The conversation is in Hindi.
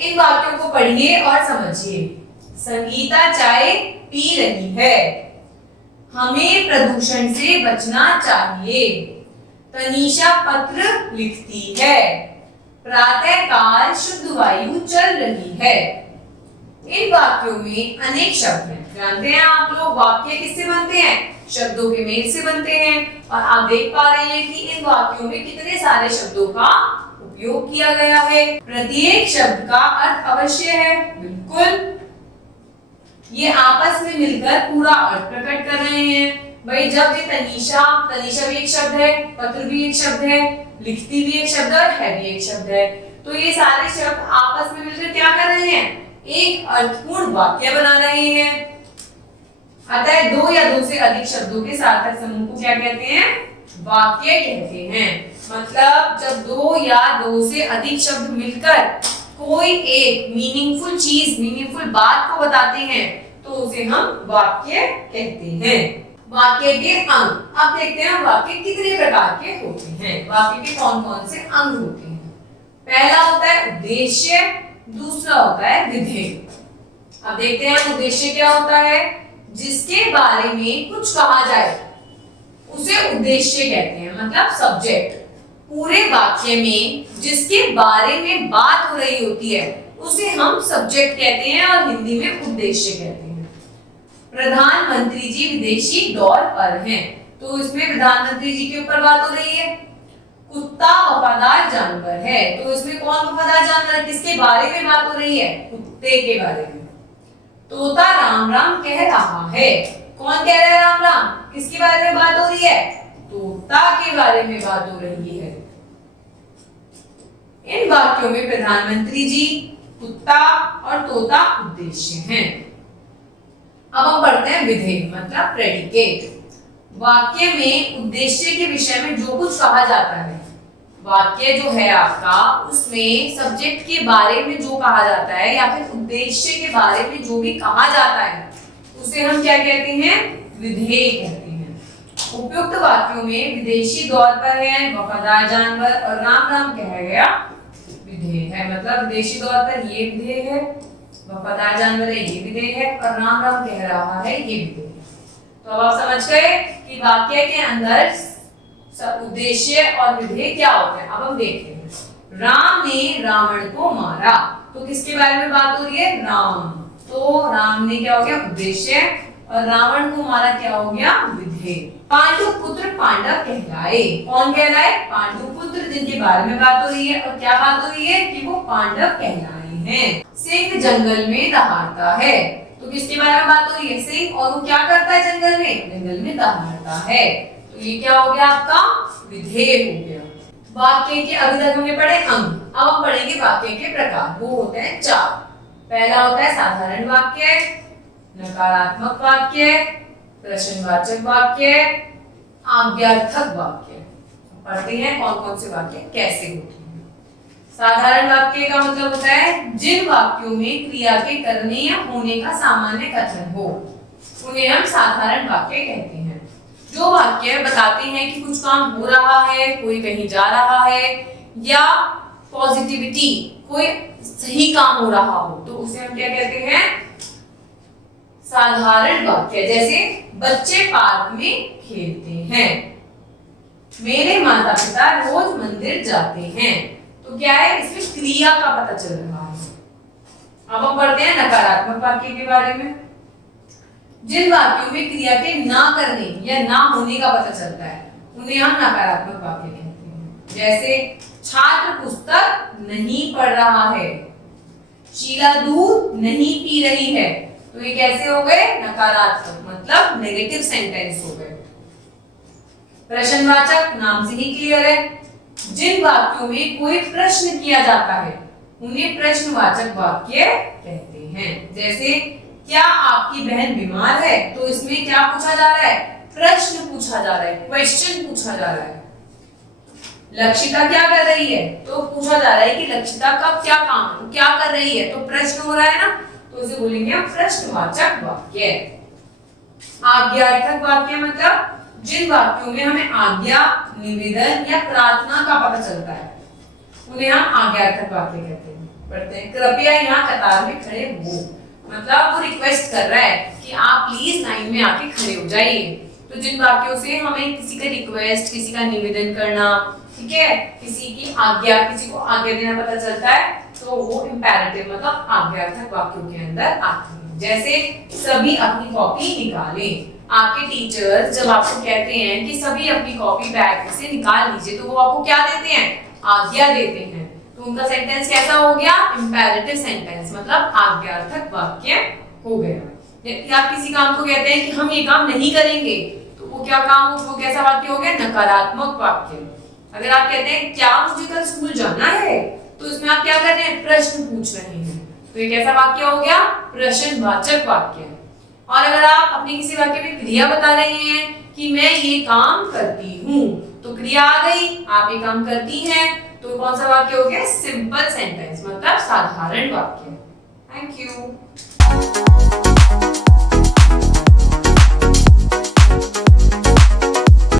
इन वाक्यों को पढ़िए और समझिए। संगीता चाय पी रही है। हमें प्रदूषण से बचना चाहिए। तनीषा पत्र लिखती है। प्रातःकाल शुद्ध वायु चल रही है। इन वाक्यों में अनेक शब्द हैं। जानते हैं आप लोग वाक्य किससे बनते हैं? शब्दों के मेल से बनते हैं। और आप देख पा रहे हैं कि इन वाक्यों में कितने सारे शब्दों का उपयोग किया गया है। प्रत्येक शब्द का अर्थ अवश्य है, बिल्कुल। ये आपस में मिलकर पूरा अर्थ प्रकट कर रहे हैं। भाई जब ये तनीषा भी एक शब्द है, पत्र भी एक शब्द है, लिखती भी एक शब्द है और है भी एक शब्द है। तो ये सारे शब्द आपस में मिलकर क्या कर रहे हैं? एक अर्थपूर्ण वाक्य बना रहे हैं। अतः दो या दो से अधिक शब्दों के सार्थक समूह को क्या कहते हैं? वाक्य कहते हैं। मतलब जब दो या दो से अधिक शब्द मिलकर कोई एक मीनिंगफुल चीज, मीनिंगफुल बात को बताते हैं तो उसे हम वाक्य कहते हैं। वाक्य के अंग, अब देखते हैं वाक्य कितने प्रकार के होते हैं। वाक्य के कौन कौन से अंग होते हैं? पहला होता है उद्देश्य, दूसरा होता है विधेय। अब देखते हैं उद्देश्य क्या होता है। जिसके बारे में कुछ कहा जाए उसे उद्देश्य कहते हैं, मतलब सब्जेक्ट। पूरे वाक्य में जिसके बारे में बात हो रही होती है उसे हम सब्जेक्ट कहते हैं और हिंदी में उद्देश्य कहते हैं। प्रधानमंत्री जी विदेशी दौरे पर हैं, तो इसमें प्रधानमंत्री जी के ऊपर बात हो रही है। कुत्ता वफादार जानवर है, तो इसमें कौन वफादार जानवर है? किसके बारे में बात हो रही है? कुत्ते के बारे में। तोता राम राम कह रहा है, कौन कह रहा है राम राम? किसके बारे में बात हो रही है? तोता के बारे में बात हो रही है। इन वाक्यों में प्रधानमंत्री जी, कुत्ता और तोता उद्देश्य हैं। अब हम पढ़ते हैं विधेय, मतलब प्रेडिकेट। वाक्य में उद्देश्य के विषय में जो कुछ कहा जाता है, वाक्य जो है आपका, उसमें सब्जेक्ट के बारे में जो कहा जाता है या फिर उद्देश्य के बारे में जो भी कहा जाता है उसे हम क्या कहते हैं? विधेय कहते हैं। उपयुक्त वाक्यों में विदेशी दौर पर है, वफादार जानवर और राम राम कहा गया विधेय है। मतलब विदेशी दौर पर ये विधेय है, वफादार जानवर है ये विधेय है और राम राम कह रहा है ये विधेय है। तो अब आप समझ गए कि वाक्य के अंदर उद्देश्य और विधेय क्या होता है। अब हम देखते हैं। राम ने रावण को मारा, तो किसके बारे में बात हो रही है? राम। तो राम ने क्या हो गया? उद्देश्य। और रावण को मारा क्या हो गया? विधेय। पांडु पुत्र पांडव कहलाए, कौन कहलाए? पांडु पुत्र, जिनके बारे में बात हो रही है। और क्या बात हो रही है? कि वो पांडव कहलाए हैं। सिंह जंगल में दहाड़ता है, तो किसके बारे में बात हो रही है? सिंह। और वो क्या करता है जंगल में? जंगल में दहाड़ता है। तो ये क्या हो गया? आपका विधेय हो गया। वाक्य के अभी तक हमने पढ़े अंग, अब हम पढ़ेंगे वाक्य के प्रकार। वो होते हैं 4। पहला होता है साधारण वाक्य, नकारात्मक वाक्य, प्रश्नवाचक वाक्य, आज्ञार्थक वाक्य। पढ़ते हैं कौन कौन से वाक्य कैसे होते हैं। साधारण वाक्य का मतलब होता है जिन वाक्यों में क्रिया के करने या होने का सामान्य कथन हो, उन्हें हम साधारण वाक्य कहते हैं। जो वाक्य बताते हैं कि कुछ काम हो रहा है, कोई कहीं जा रहा है, या पॉजिटिविटी, कोई सही काम हो रहा हो, तो उसे हम क्या कहते हैं? साधारण वाक्य। जैसे बच्चे पार्क में खेलते हैं, मेरे माता पिता रोज मंदिर जाते हैं। तो क्या है? इसमें क्रिया का पता चल रहा है। अब हम पढ़ते हैं नकारात्मक वाक्य के बारे में। जिन वाक्यों में क्रिया के ना करने या ना होने का पता चलता है उन्हें हम नकारात्मक वाक्य कहते हैं। जैसे छात्र पुस्तक नहीं पढ़ रहा है, शीला दूध नहीं पी रही है, तो ये कैसे हो गए? नकारात्मक, मतलब नेगेटिव सेंटेंस हो गए। प्रश्नवाचक, नाम से ही क्लियर है। जिन वाक्यों में कोई प्रश्न किया जाता है उन्हें प्रश्नवाचक वाक्य कहते हैं। जैसे क्या आपकी बहन बीमार है, तो इसमें क्या पूछा जा रहा है? प्रश्न पूछा जा रहा है, क्वेश्चन पूछा जा रहा है। लक्षिता क्या कर रही है, तो पूछा जा रहा है कि लक्षिता का क्या काम, क्या कर रही है, तो प्रश्न हो रहा है ना, तो उसे बोलेंगे हम प्रश्नवाचक वाक्य। आज्ञार्थक वाक्य मतलब जिन वाक्यों में हमें आज्ञा, निवेदन या प्रार्थना का पता चलता है उन्हें हम आज्ञार्थक वाक्य कहते हैं। पढ़ते हैं। कृपया यहाँ कतार में खड़े हो, मतलब वो रिक्वेस्ट कर रहा है कि आप प्लीज लाइन में आके खड़े हो जाइए। तो जिन वाक्यों से हमें किसी का रिक्वेस्ट, किसी का निवेदन करना, ठीक है, किसी की आज्ञा, किसी को आज्ञा देना पता चलता है, तो वो इंपेरेटिव मतलब आज्ञार्थक वाक्यों के अंदर आते हैं। जैसे सभी अपनी कॉपी निकालें। आपके टीचर जब आपको कहते हैं कि सभी अपनी कॉपी बैग से निकाल लीजिए, तो वो आपको क्या देते हैं? आज्ञा देते हैं। तो उनका सेंटेंस कैसा हो गया? इंपेरेटिव सेंटेंस, मतलब आज्ञार्थक वाक्य हो गया। यदि आप किसी काम को कहते हैं कि हम ये काम नहीं करेंगे, तो वो क्या काम, वो कैसा वाक्य हो गया? नकारात्मक वाक्य। अगर आप कहते हैं क्या मुझे कल स्कूल जाना है, तो इसमें आप क्या कर रहे हैं? प्रश्न पूछ रहे हैं, तो ये कैसा वाक्य हो गया? प्रश्नवाचक वाक्य। और अगर आप अपने किसी वाक्य में क्रिया बता रहे हैं कि मैं ये काम करती हूँ, तो क्रिया आ गई, आप ये काम करती हैं, तो कौन सा वाक्य हो गया? सिंपल सेंटेंस, मतलब साधारण वाक्य। Thank you.